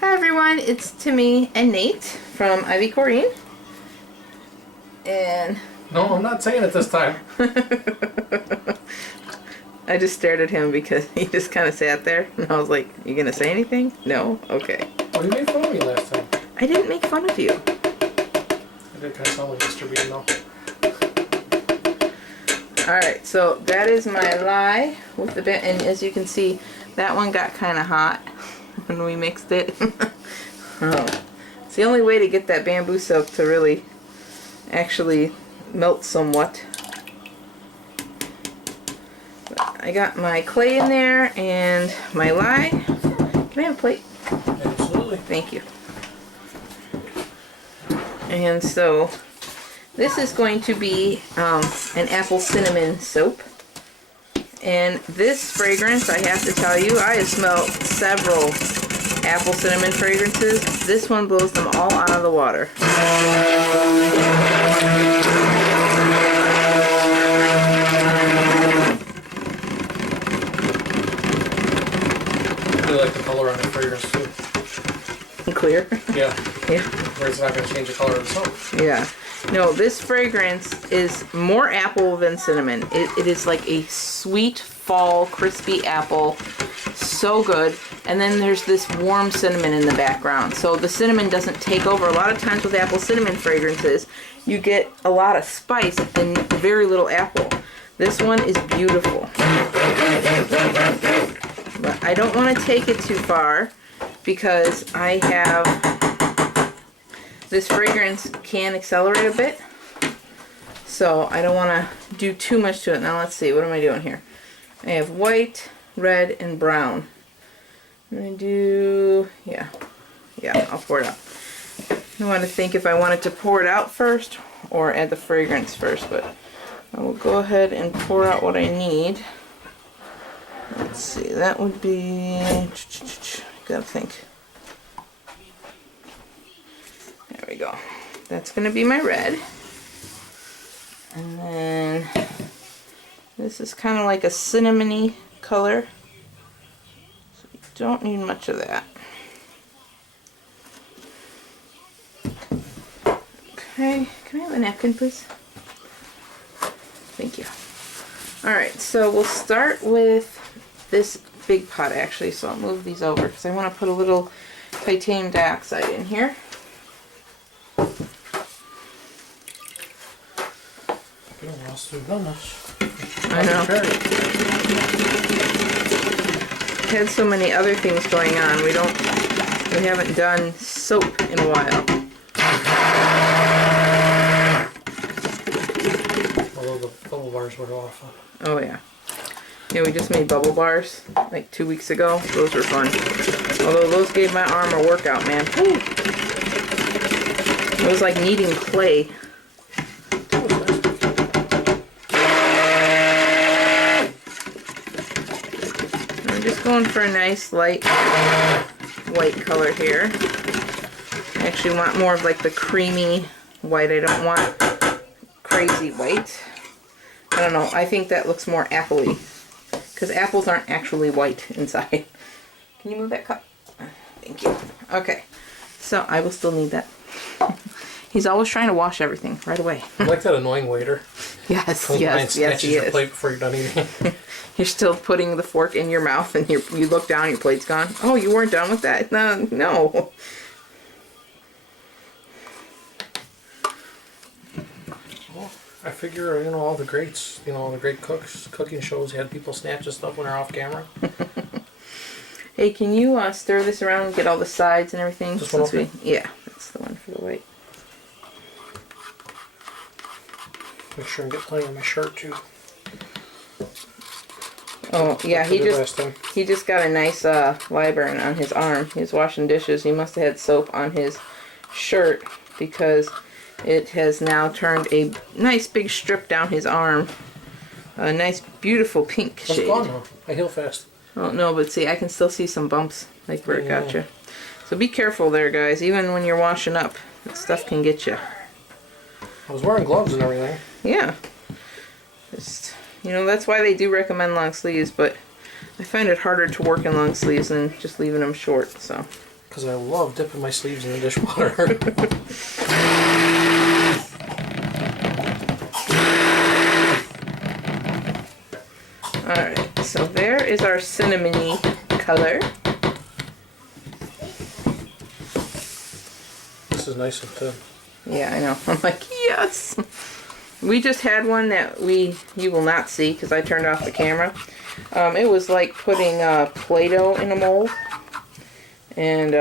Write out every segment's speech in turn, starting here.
Hi everyone, it's Timmy and Nate from Ivy Coreen. And no, I'm not saying it this time. I just stared at him because he just kind of sat there and I was like, you gonna say anything? No? Okay. Well, you made fun of me last time. I didn't make fun of you. I did kind of sound like Mr. Bean though. Alright, so that is my lye with the bit, and as you can see, that one got kind of hot when we mixed it. It's the only way to get that bamboo silk to really actually melt somewhat. But I got my clay in there and my lye. Can I have a plate? Absolutely. Thank you. And so this is going to be an apple cinnamon soap. And this fragrance, I have to tell you, I have smelled several apple cinnamon fragrances. This one blows them all out of the water. I really like the color on the fragrance too. Clear? Yeah. Yeah. Where it's not going to change the color of the soap. Yeah. No, this fragrance is more apple than cinnamon. It is like a sweet fall crispy apple. So good. And then there's this warm cinnamon in the background. So the cinnamon doesn't take over. A lot of times with apple cinnamon fragrances, you get a lot of spice and very little apple. This one is beautiful. But I don't want to take it too far because I have... This fragrance can accelerate a bit, so I don't want to do too much to it. Now let's see, what am I doing here? I have white, red, and brown. I'm going to do, yeah, I'll pour it out. I want to think if I wanted to pour it out first or add the fragrance first, but I will go ahead and pour out what I need. Let's see, that would be, gotta think. There we go. That's going to be my red. And then this is kind of like a cinnamony color. So you don't need much of that. Okay, can I have a napkin, please? Thank you. Alright, so we'll start with this big pot actually, so I'll move these over because I want to put a little titanium dioxide in here. I know. We had so many other things going on. We haven't done soap in a while. Although the bubble bars were off. Oh yeah. Yeah, we just made bubble bars like 2 weeks ago. Those were fun. Although those gave my arm a workout, man. Woo. It was like kneading clay. Going for a nice light white color here. I actually want more of like the creamy white. I don't want crazy white. I don't know. I think that looks more appley because apples aren't actually white inside. Can you move that cup? Thank you. Okay. So I will still need that. He's always trying to wash everything right away. I like that annoying waiter. Yes, yes, yes, he your is. plate before you're done eating. You're still putting the fork in your mouth and you look down, your plate's gone. Oh, you weren't done with that? No. Well, I figure, all the greats, all the great cooking shows had people snatching stuff when they're off camera. Hey, can you stir this around and get all the sides and everything? This one open? Yeah, that's the one for the white. Make sure and get plenty of my shirt too. Oh yeah, he just got a nice lye burn on his arm. He was washing dishes. He must have had soap on his shirt because it has now turned a nice big strip down his arm. A nice, beautiful pink shade. It's gone now. I heal fast. Oh no, but see, I can still see some bumps like where it got you. So be careful there, guys. Even when you're washing up, that stuff can get you. I was wearing gloves and everything. Yeah. Just, that's why they do recommend long sleeves, but I find it harder to work in long sleeves than just leaving them short, so. because I love dipping my sleeves in the dishwater. Alright, so there is our cinnamony color. This is nice and thin. Yeah, I know. I'm like, yes! We just had one that you will not see because I turned off the camera. It was like putting Play-Doh in a mold. And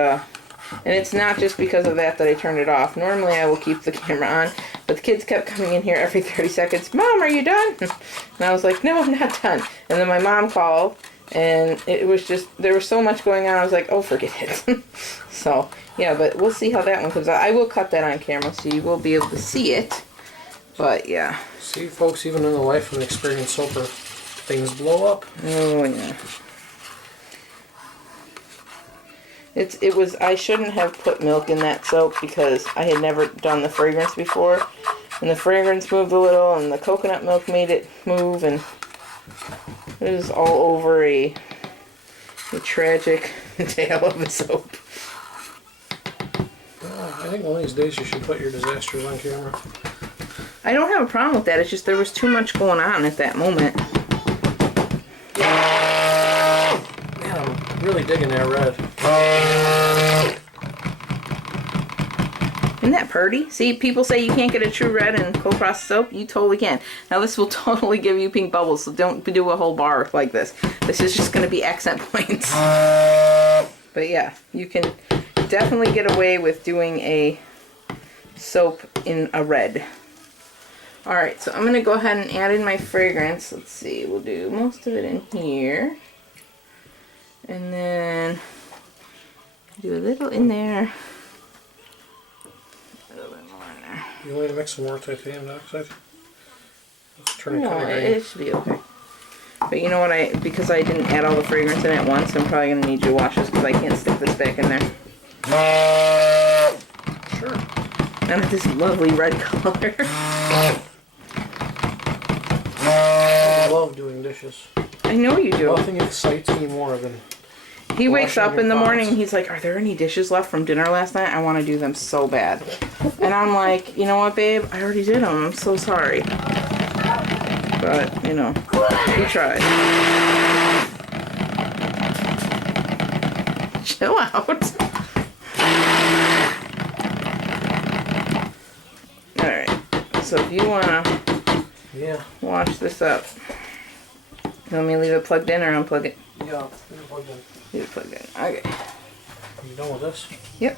it's not just because of that I turned it off. Normally I will keep the camera on, but the kids kept coming in here every 30 seconds. Mom, are you done? And I was like, no, I'm not done. And then my mom called, and it was just, there was so much going on, I was like, oh, forget it. So, yeah, but we'll see how that one comes out. I will cut that on camera, so you will be able to see it. But, yeah. See, folks, even in the life of an experienced soaper, things blow up. Oh, yeah. I shouldn't have put milk in that soap because I had never done the fragrance before. And the fragrance moved a little and the coconut milk made it move, and it was all over a tragic tale of a soap. I think one of these days you should put your disasters on camera. I don't have a problem with that, it's just there was too much going on at that moment. Man, I'm really digging that red. Isn't that pretty? See, people say you can't get a true red in cold process soap. You totally can. Now this will totally give you pink bubbles, so don't do a whole bar like this. This is just going to be accent points. But yeah, you can definitely get away with doing a soap in a red. Alright, so I'm going to go ahead and add in my fragrance. Let's see, we'll do most of it in here. And then do a little in there. A little bit more in there. You want me to mix some more titanium dioxide? It's turning No, kind of green. it should be okay. But you know what, because I didn't add all the fragrance in at once, I'm probably going to need you to wash this because I can't stick this back in there. Sure. And this lovely red color. I love doing dishes. I know you do. Nothing excites me more than He wakes washing up your in the morning pots. and he's like, are there any dishes left from dinner last night? I want to do them so bad. And I'm like, you know what, babe? I already did them. I'm so sorry. But, you know, we tried. Chill out. Alright. So if you want to wash this up, you want me to leave it plugged in or unplug it? Yeah, leave it plugged in. Leave it plugged in. Okay. You done with this? Yep.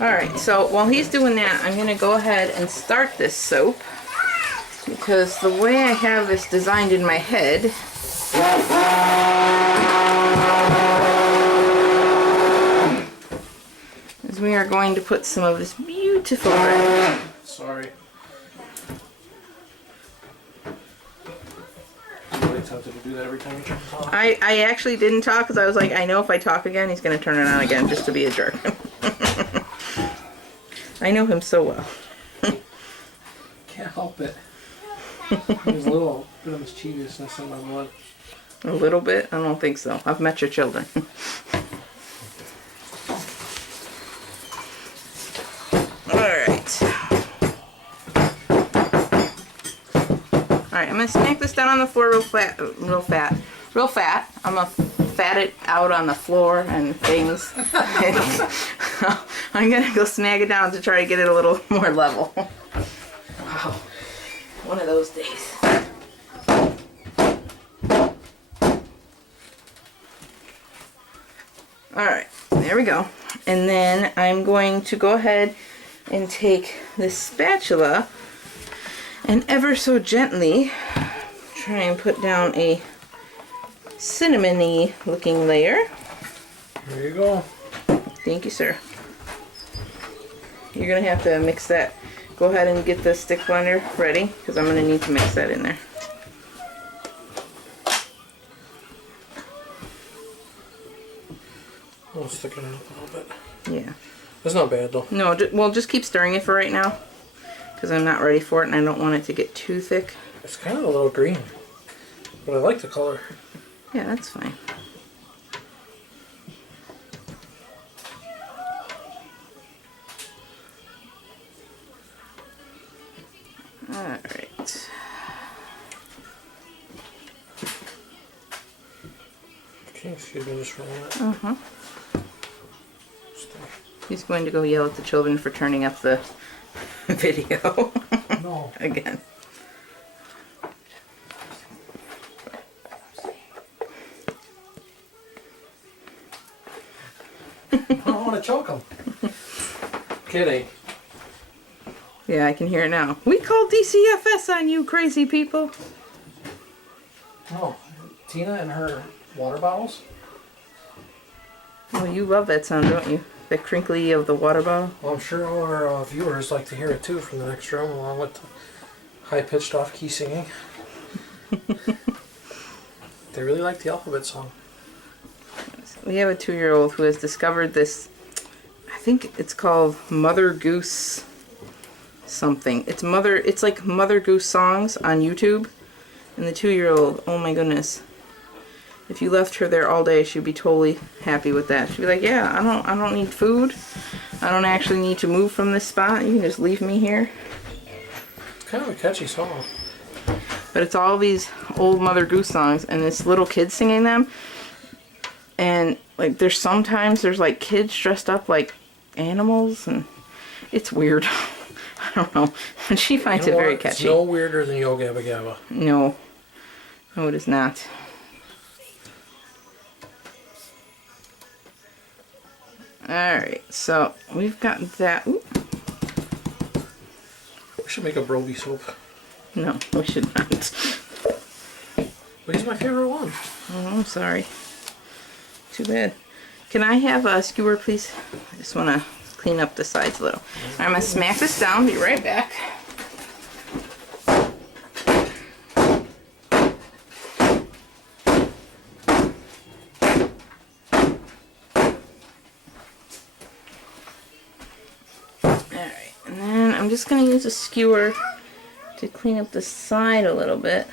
Alright, so while he's doing that, I'm going to go ahead and start this soap. Because the way I have this designed in my head is we are going to put some of this beautiful red. Sorry. I'm really tempted to do that every time you try to talk. I actually didn't talk because I was like, I know if I talk again, he's going to turn it on again just to be a jerk. I know him so well. Can't help it. There's a little bit of mischievousness in my blood. A little bit? I don't think so. I've met your children. Alright. Alright, I'm going to smack this down on the floor real fat. I'm going to fat it out on the floor and things. I'm going to go snag it down to try to get it a little more level. Wow. One of those days. Alright, there we go. And then I'm going to go ahead and take this spatula and ever so gently try and put down a cinnamony looking layer. There you go. Thank you, sir. You're going to have to mix that. Go ahead and get the stick blender ready because I'm going to need to mix that in there. I'll stick it in a little bit. Yeah. That's not bad though. No, well, just keep stirring it for right now because I'm not ready for it and I don't want it to get too thick. It's kind of a little green, but I like the color. Yeah, that's fine. Alright. Okay, excuse me just for a minute. Uh-huh. He's going to go yell at the children for turning up the video. No. Again. I don't want to choke them. Kidding. Yeah, I can hear it now. We called DCFS on you, crazy people. Oh, Tina and her water bottles? Oh, you love that sound, don't you? The crinkly of the water bottle. Well, I'm sure all our viewers like to hear it too from the next room, along with the high-pitched off-key singing. They really like the alphabet song. We have a 2-year-old who has discovered this, I think it's called Mother Goose something. It's like Mother Goose songs on YouTube. And the 2-year-old, oh my goodness. If you left her there all day, she'd be totally happy with that. She'd be like, yeah, I don't need food. I don't actually need to move from this spot. You can just leave me here. It's kind of a catchy song. But it's all these old Mother Goose songs and this little kid singing them. And like there's like kids dressed up like animals and it's weird. I don't know. And she finds it very catchy. It's no weirder than Yo Gabba Gabba. No. No, it is not. Alright, so we've got that. Ooh. We should make a Broby soap. No, we should not. But he's my favorite one. Oh, I'm sorry. Too bad. Can I have a skewer, please? I just want to clean up the sides a little. I'm going to smack this down. Be right back. Alright, and then I'm just going to use a skewer to clean up the side a little bit,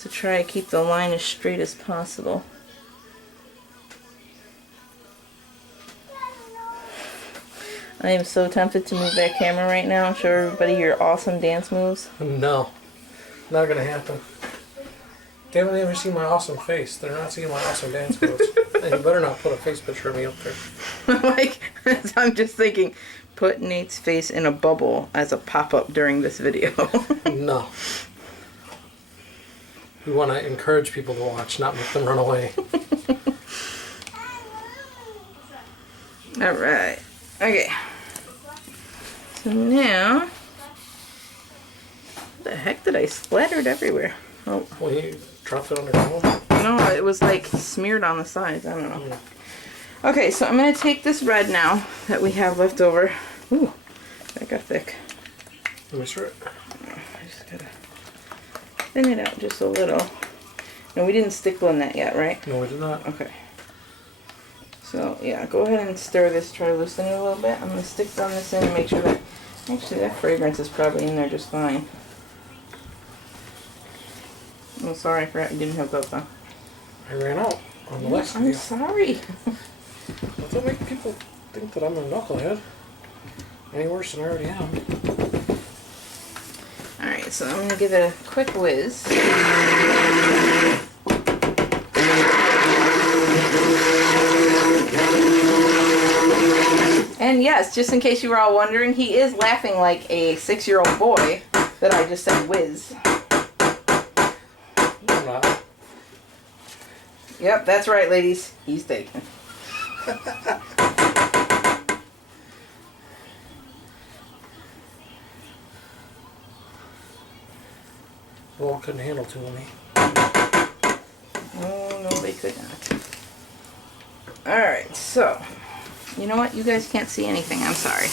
to try to keep the line as straight as possible. I am so tempted to move that camera right now and show everybody your awesome dance moves. No, not gonna happen. They haven't even seen my awesome face. They're not seeing my awesome dance moves. And you better not put a face picture of me up there. Like, I'm just thinking, put Nate's face in a bubble as a pop-up during this video. No. We want to encourage people to watch, not make them run away. Alright. Okay. So now, what the heck did I splattered everywhere? Oh. Well, you dropped it on the ground? No, it was like smeared on the sides. I don't know. Yeah. Okay, so I'm going to take this red now that we have left over. Ooh, that got thick. Let me stir it. I just got to thin it out just a little. No, we didn't stick blend that yet, right? No, we did not. Okay. So, yeah, go ahead and stir this. Try to loosen it a little bit. I'm going to stick on this in and make sure that... Actually, that fragrance is probably in there just fine. Oh, sorry, I forgot you didn't have gloves on. I ran out on the last I'm video. sorry. Don't make people think that I'm a knucklehead. Any worse than I already am. Alright, so I'm going to give it a quick whiz. And yes, just in case you were all wondering, he is laughing like a 6-year-old boy that I just said whiz. I'm not. Yep, that's right, ladies. He's taken. Well, couldn't handle two of me. Oh, no, they could not. Alright, so, you know what? You guys can't see anything. I'm sorry.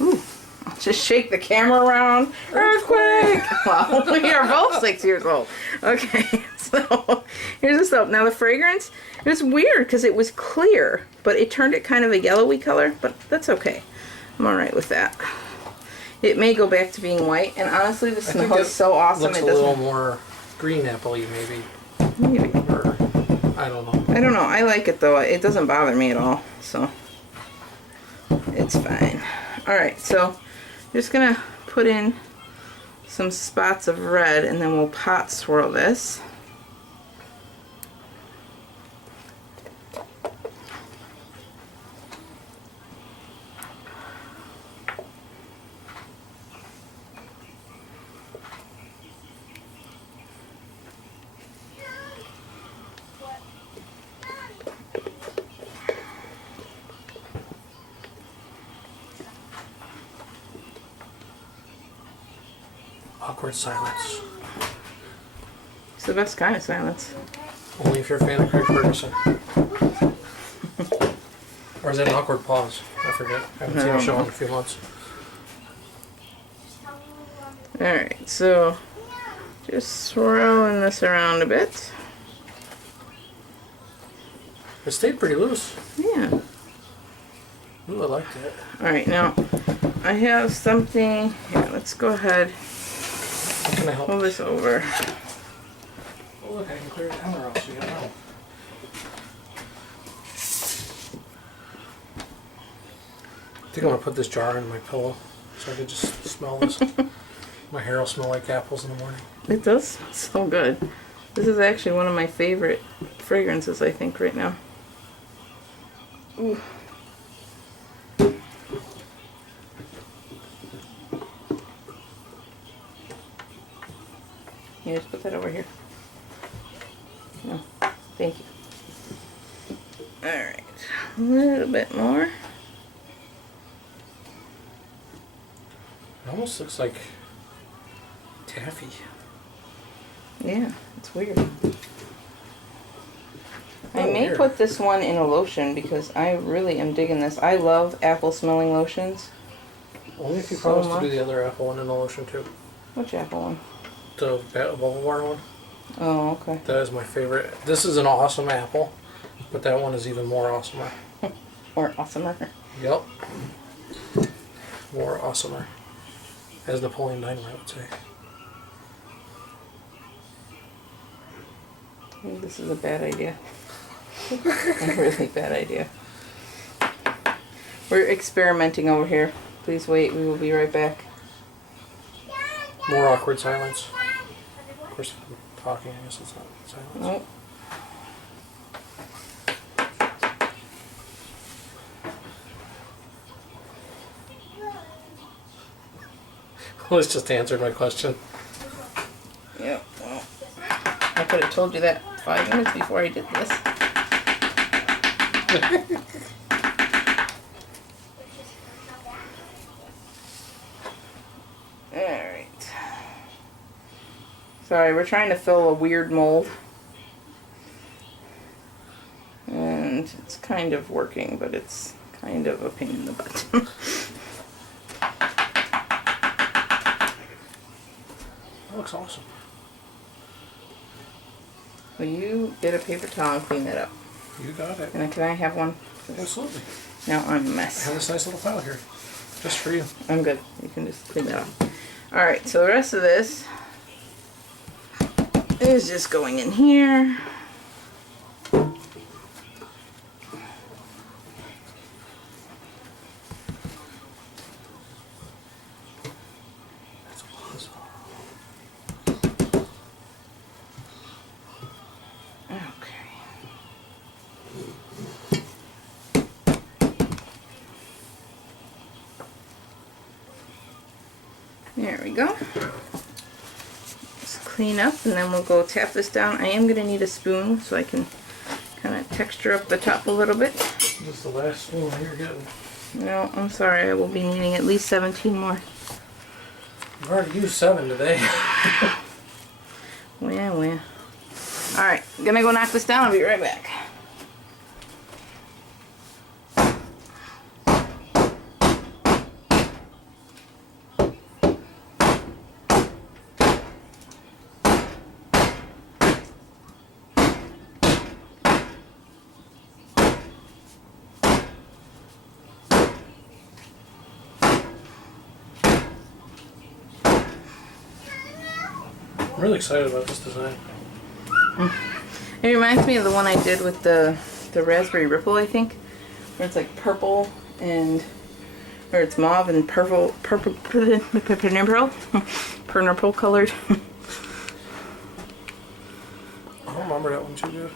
Ooh, I'll just shake the camera around. Earthquake! Well, we are both 6 years old. Okay, so, here's the soap. Now, the fragrance, it was weird because it was clear, but it turned it kind of a yellowy color, but that's okay. I'm alright with that. It may go back to being white, and honestly, the smell is so awesome. Looks it a doesn't. little more green apple-y, maybe. Maybe. Or, I don't know. I don't know. I like it though. It doesn't bother me at all, so it's fine. All right, so just gonna put in some spots of red, and then we'll pot swirl this. Awkward silence. It's the best kind of silence. Only if you're a fan of Craig Ferguson. Or is that an awkward pause? I forget. I haven't seen the show in a few months. Alright, so just swirling this around a bit. It stayed pretty loose. Yeah. Ooh, I liked it. Alright, now I have something. Here, let's go ahead. How can I help? Pull this over. Oh, look, I can clear it down or else you don't know. I think I'm going to put this jar in my pillow so I can just smell this. My hair will smell like apples in the morning. It does smell so good. This is actually one of my favorite fragrances, I think, right now. Ooh. You just put that over here. No, thank you. Alright, a little bit more. It almost looks like taffy. Yeah, it's weird. I may weird. put this one in a lotion because I really am digging this. I love apple smelling lotions. Only if you So promise to much. do the other apple one in the lotion too. Which apple one? The bubble bar one. Oh, okay. That is my favorite. This is an awesome apple, but that one is even more awesomer. Or awesomer. Yep. More awesomer. As Napoleon Dynamite would say. I think this is a bad idea. A really bad idea. We're experimenting over here. Please wait, we will be right back. More awkward silence. Of course, if I'm talking, I guess it's not silence. Nope. Well, it's just answered my question. Yep, well, I could have told you that 5 minutes before I did this. Alright. Sorry, we're trying to fill a weird mold. And it's kind of working, but it's kind of a pain in the butt. That looks awesome. Will you get a paper towel and clean that up? You got it. And can I have one? Absolutely. Now I'm a I mess. have this nice little file here. Just for you. I'm good. You can just clean that up. Alright, so the rest of this is just going in here. That's awesome. Okay. There we go. Just clean up and then we'll go tap this down. I am going to need a spoon so I can kind of texture up the top a little bit. This is the last one you're getting. No, I'm sorry. I will be needing at least 17 more. You've already used 7 today. Well. Alright, gonna go knock this down. I'll be right back. I'm really excited about this design. It reminds me of the one I did with the raspberry ripple, I think, where it's like purple and Or it's mauve and purple colored. I don't remember that one too good.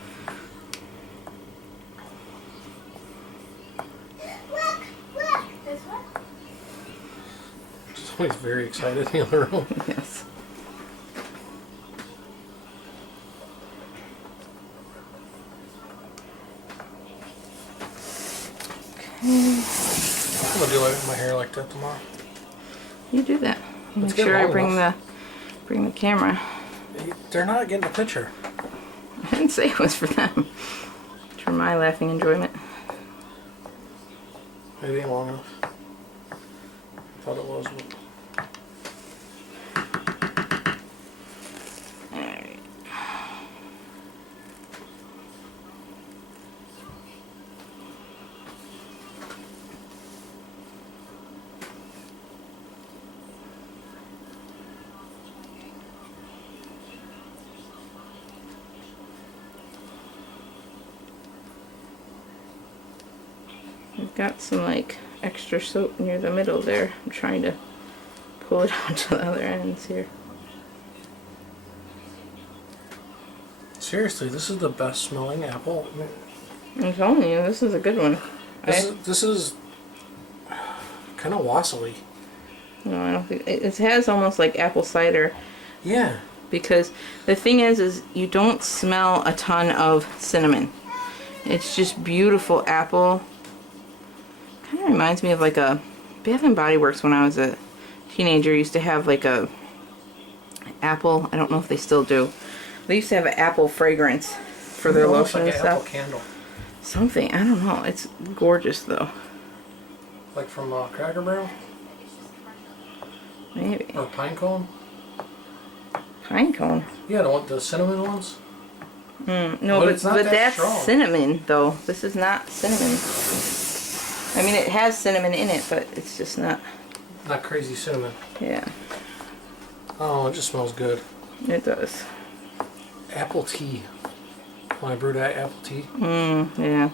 Somebody's very excited in the other room. Yes. Okay. I'm gonna do my hair like that tomorrow. You do that. Make get sure I long bring enough. bring the camera. They're not getting the picture. I didn't say it was for them. It's for my laughing enjoyment. Maybe ain't long enough. I thought it was. Alright. I've got some like extra soap near the middle there. I'm trying to pull it out to the other ends here. Seriously, this is the best smelling apple. I'm telling you, this is a good one. This is kind of wassily. No, I don't think it has almost like apple cider. Yeah. Because the thing is you don't smell a ton of cinnamon. It's just beautiful apple. Kind of reminds me of like a Bath and Body Works when I was a teenager. Used to have like a apple. I don't know if they still do. They used to have an apple fragrance for their Almost lotion like and an apple stuff. candle. Something, I don't know. It's gorgeous though. Like from Cracker Barrel Maybe or pine cone. pine cone. Yeah, the cinnamon ones. No, But it's not but that that's strong. cinnamon though. This is not cinnamon. I mean, it has cinnamon in it, but it's just not. Not crazy cinnamon. Yeah, Oh, it just smells good. it does. Apple tea. When I brew that apple tea, Yeah,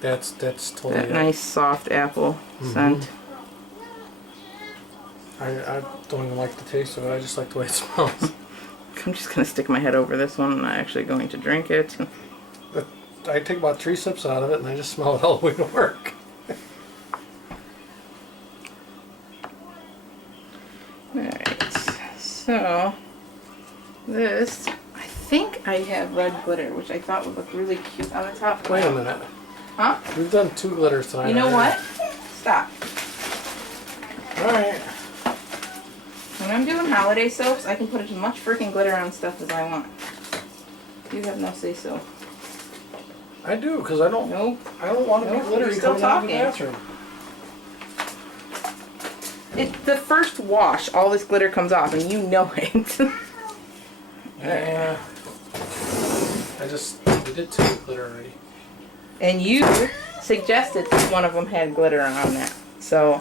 that's totally that it. nice soft apple scent. I don't even like the taste of it. I just like the way it smells. I'm just gonna stick my head over this one. I'm not actually going to drink it. But I take about 3 sips out of it, and I just smell it all the way to work. Alright, so this, I think I have red glitter, which I thought would look really cute on the top. Wait a minute. Huh? We've done 2 glitters tonight. You know already. what? Stop. Alright. When I'm doing holiday soaps, I can put as much freaking glitter on stuff as I want. You have no say so. I do, because I don't want to be Nope, glittery you're still coming out of the talking. bathroom. The first wash, all this glitter comes off, and you know it. Yeah. We did 2 glitter already. And you suggested that one of them had glitter on that. So,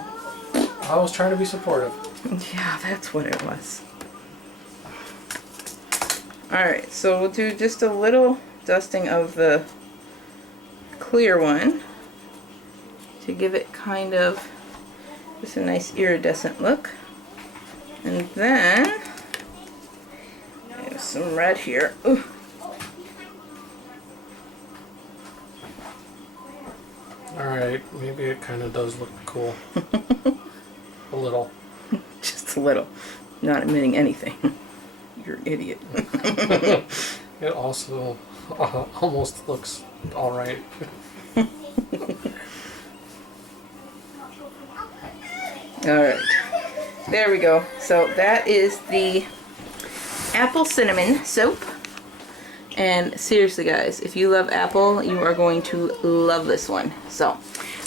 I was trying to be supportive. yeah, that's what it was. Alright, so we'll do just a little dusting of the clear one to give it kind of just a nice iridescent look. And then there's some red here. Ooh. Alright, maybe it kind of does look cool. A little. Just a little. Not admitting anything. You're an idiot. It also almost looks alright. Alright. There we go. So that is the apple cinnamon soap. And seriously guys, if you love apple, you are going to love this one. So,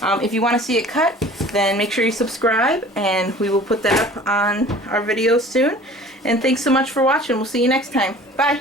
if you want to see it cut, then make sure you subscribe and we will put that up on our videos soon. And thanks so much for watching. We'll see you next time. Bye!